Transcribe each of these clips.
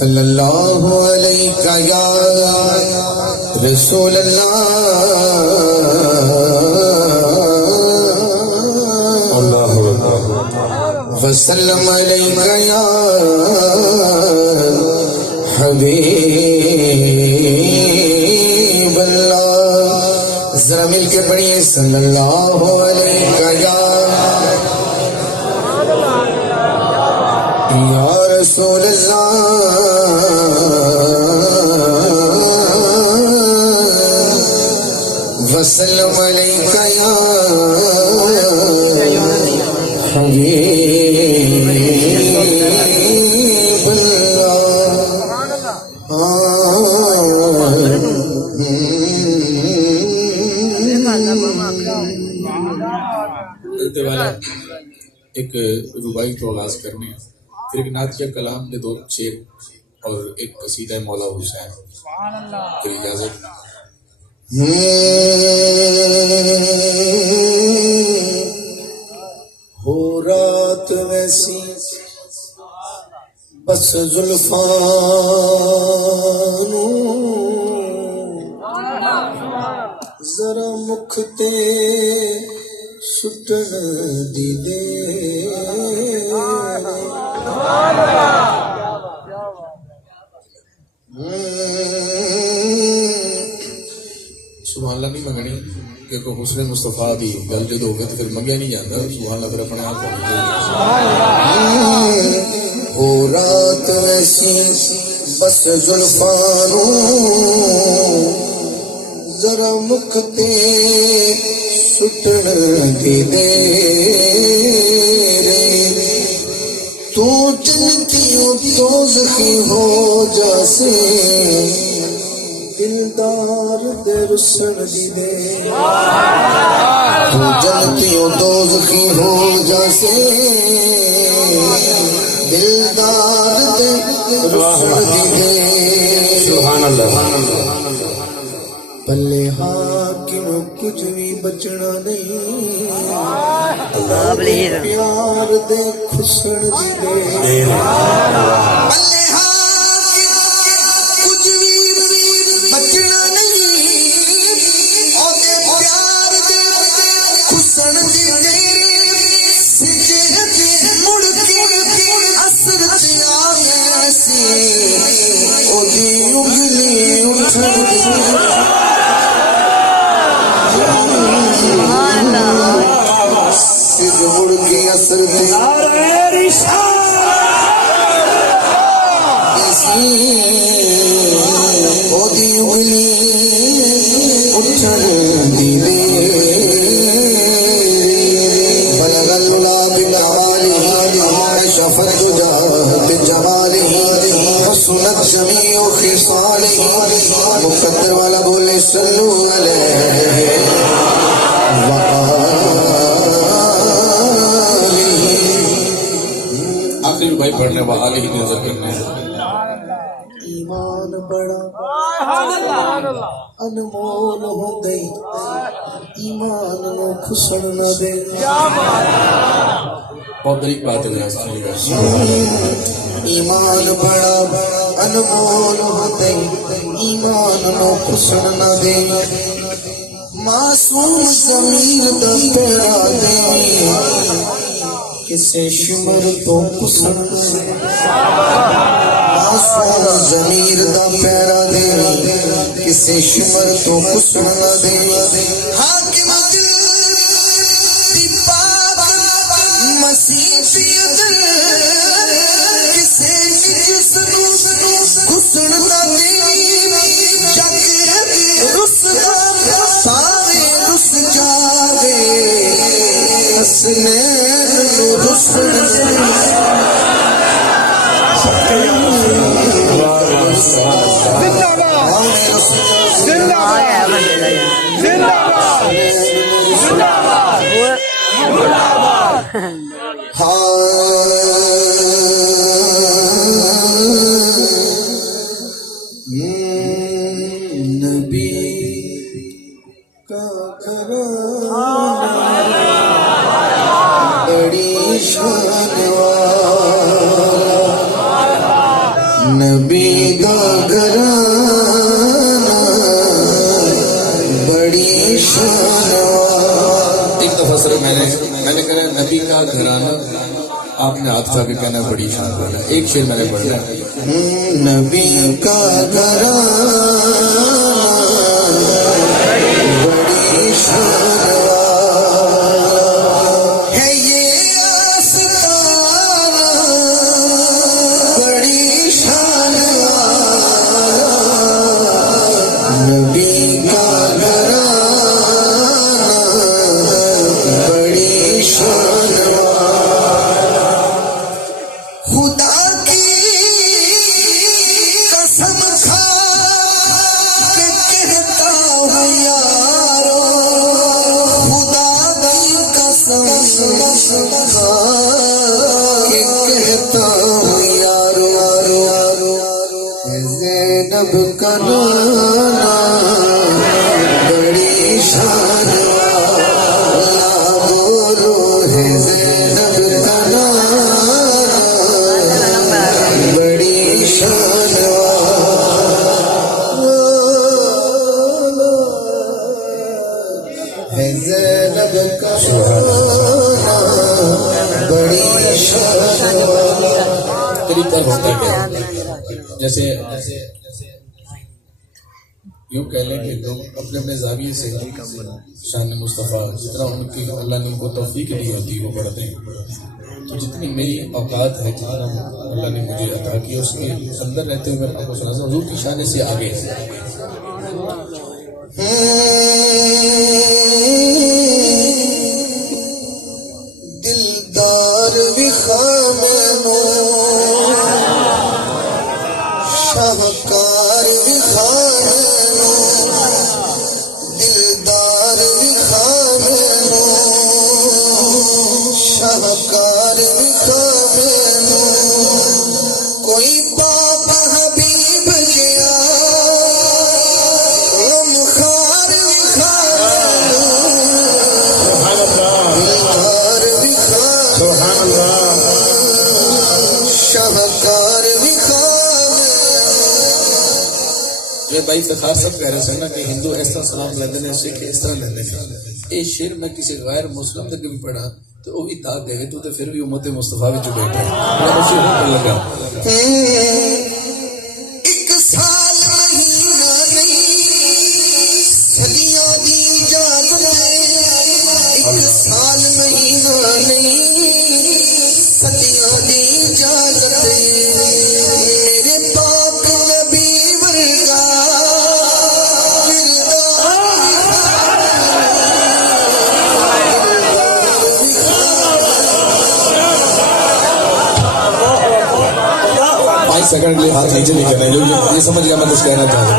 صلی اللہ علیہ یا رسول اللہ وسلم علیہ یا حبیب اللہ. ذرا مل کے پڑھیے صلی اللہ علیہ یا رسول اللہ وسلم علیک یا حبیب اللہ. ایک ربائی تو آغاز کرنے ہیں، پھر ایک نعتیہ کلام میں 2 شعر اور ایک قصیدہ مولا حسین. پھر اجازت. ہو رات ویسی بس زلفان ذرا مکھ تے سٹن دی دے. سبحان اللہ نہیں منگنی کیونکہ حسن مصطفیٰ دی گل جدو ہوگی تو پھر منگیا نہیں جاتا. سبحان اللہ پھر اپنے آپ ہو رات ویسی بس زلفانوں ذرا مکھ تے سٹن دی دے. تو جنتی دوزخی ہو جاسے دلدار دے رسن دی دے. تو جنتی دوزخی ہو جاسے دلدار دے رسن دی دے. سبحان اللہ. پلے حاکم کچھ بھی بچنا نہیں پیار دے خسن دی دے. پلے حاکم کچھ بھی بچنا نہیں اور دے پیار دے خسن دی دے. سجدے مڑ کے اثر تے آیا سی او دی انگلی اٹھن دی. مڑ کے اثر تے او دی انگلی اٹھن دی دے. بلغ اللہ بکمالہ شفت بجمالہ حسنت جمیع خصالہ. مقدر والا بولے صلو علیہ آخری بھائی پڑھنے والے ہی نظر کرنے ہیں. ایمان بڑا انمول ہو دئی ایمان نو کھسن نہ دے. بہت بریک بات ہے. ایمان بڑا انمول ہو دئی ایمان نو کھسن نہ دے. معصوم ضمیر دا پیرا دے کسے شمر تو کسن نہ دے. معصوم ضمیر دا پیرا دے کسے شمر تو کسن نہ دے. حاکم دل دی پاک مسیحیت کسے جسم کسن نہ دے. جگ رسدا سارے رس جاوے حسنین نو رسن دے. نبی کا گھرانہ بڑی شان والا. نبی کا گھرانہ آپ نے ہاتھ کھا کے کہنا بڑی شان والا ہے. ایک شعر میں نے پڑھنا ہے. نبی کا گھرانہ بڑی شان ہے یہ آستانہ بڑی شان نبی کا گھرانہ بڑی شان خدا کی قسم کھا کے کہتا ہوں یارو خدا کی قسم کھا کے کہتا ہوں یارو زینب کا نانا بڑی شان والا بولو ہے زینب کا نانا بڑی شان ہے زینب کا نانا بڑی شان طریقہ ہوتا ہے جیسے یوں کہہ لیں کہ لوگ اپنے اپنے زاویے سے شان مصطفیٰ جتنا ان کی اللہ نے ان کو توفیق دی ہوتی ہے وہ پڑھتے ہیں. تو جتنی میری اوقات ہے جتنا اللہ نے مجھے عطا کیا اس کے اندر رہتے ہوئے میں آپ کو سنا سکتا ہوں حضور کی شان سے آگے دلدار بھی خامنو شاہکار بھی خامنو دلدار بھی خامنو شاہکار بھی خامنو کوئی پاک حبیب گیا غمخوار بھی خامنو دلدار بھی خامنو شاہکار بھی میرے بھائی فخار صاحب کہہ رہے تھے نا کہ ہندو اس طرح سلام لیندے ہیں سکھ اس طرح لیندے ہیں. یہ شعر میں کسی غیر مسلم تک بھی پڑھا تو وہ بھی داغ گئے تو پھر بھی امت مصطفیٰ وچ بیٹھا میں خوشی ہوں لگا. ایک سال مہینہ نہیں صدیوں دی اجازت ایک سال مہینہ نہیں صدیوں دی اجازت میرے پاک نبی ورگا سیکنڈ کے لیے ہاتھ نیچے نہیں کرنا جو یہ سمجھ گیا میں کچھ کہنا چاہتا ہوں.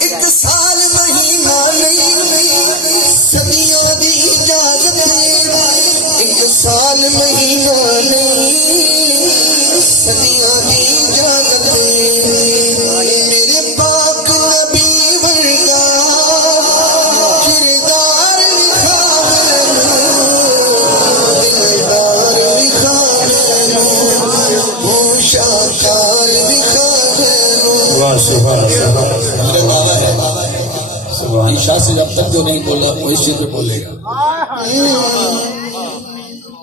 ایک سال مہینہ نہیں صدیوں دی اجازت ایک سال مہینہ نہیں صدیوں دی اجازت میرے پاک نبی ورگا کردار لکھا دلدار لکھا شاہکار لکھا میرے بابا ہے عشاء سے جب تک جو نہیں بولا وہ اس چیز پہ بولے گا.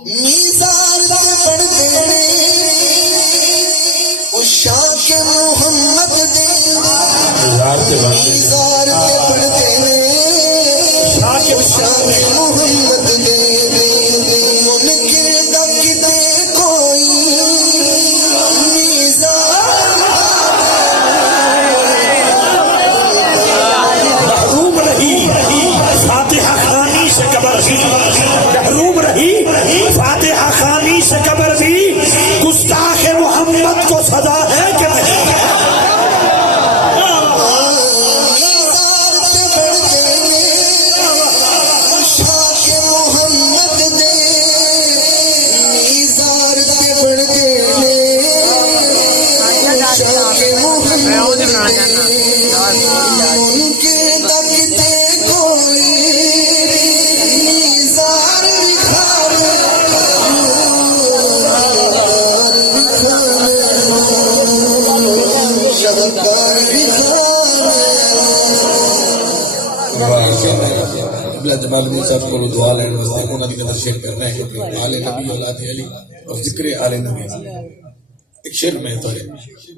میزار سے پڑھتے شاہ کے محمد دے میزار سے پڑھتے شاہ کے محمد دے منکر دکھ دے کوئی محروم رہی فاتحہ خوانی سے قبر بھی محروم رہی فاتحہ خوانی سے قبر بھی گستاخ محمد کو سزا ہے کہ نہیں ان کے تکتے کوئی نیزار قبلہ جمال الدین صاحب کو دعا لین واسطے انہاں دی نظر شیئر کرنا ہے کیونکہ آل نبی اولاد علی اور ذکر آل نبی ایک شعر میں تو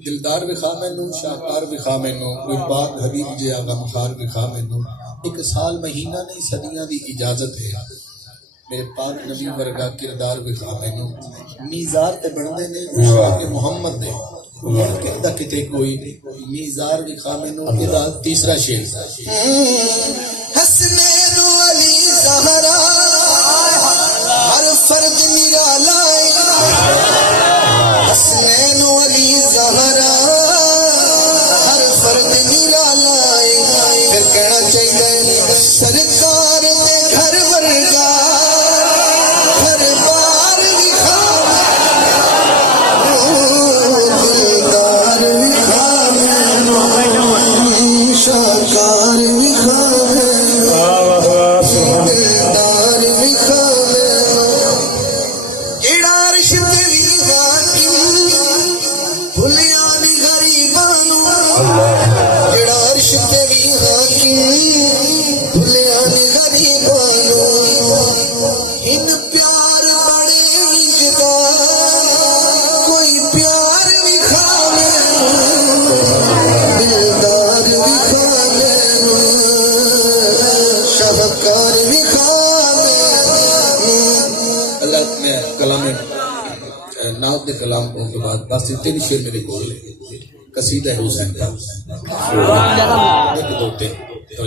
دلدار وکھا مینوں شاہکار وکھا مینوں کوئی پاک حبیب جے غمخوار وکھا مینوں ایک سال مہینہ نہیں صدیاں دی اجازت ہے میرے پاک نبی ورگا کردار وکھا مینوں میزار تے بندے نے کہ محمد دے کہتا کتے کوئی میزار وکھا مینوں ادا تیسرا شعر حسنین و علی زہرا ہر فرد نرالا حسنین و علی زہرا ہر فرد نرالا پھر کہنا چاہیے سرکار میں گھر ورگا گھر بار وکھا دلدار وکھا شاہکار وکھا دلدار وکھا کیڑا عرش تے وی حاکم بھلیاں دی غریبانو کیڑا عرش تے وی حاکم بھلیاں دی غریبانو ان پیار بڑے جدا کوئی پیار وکھاوے دلدار وکھاوے شاہکار وکھاوے اللہ میں کلام نعت دے کلام کو کے بعد بس تین شعر میرے کول قصیدہ حسین کا ایک دو تین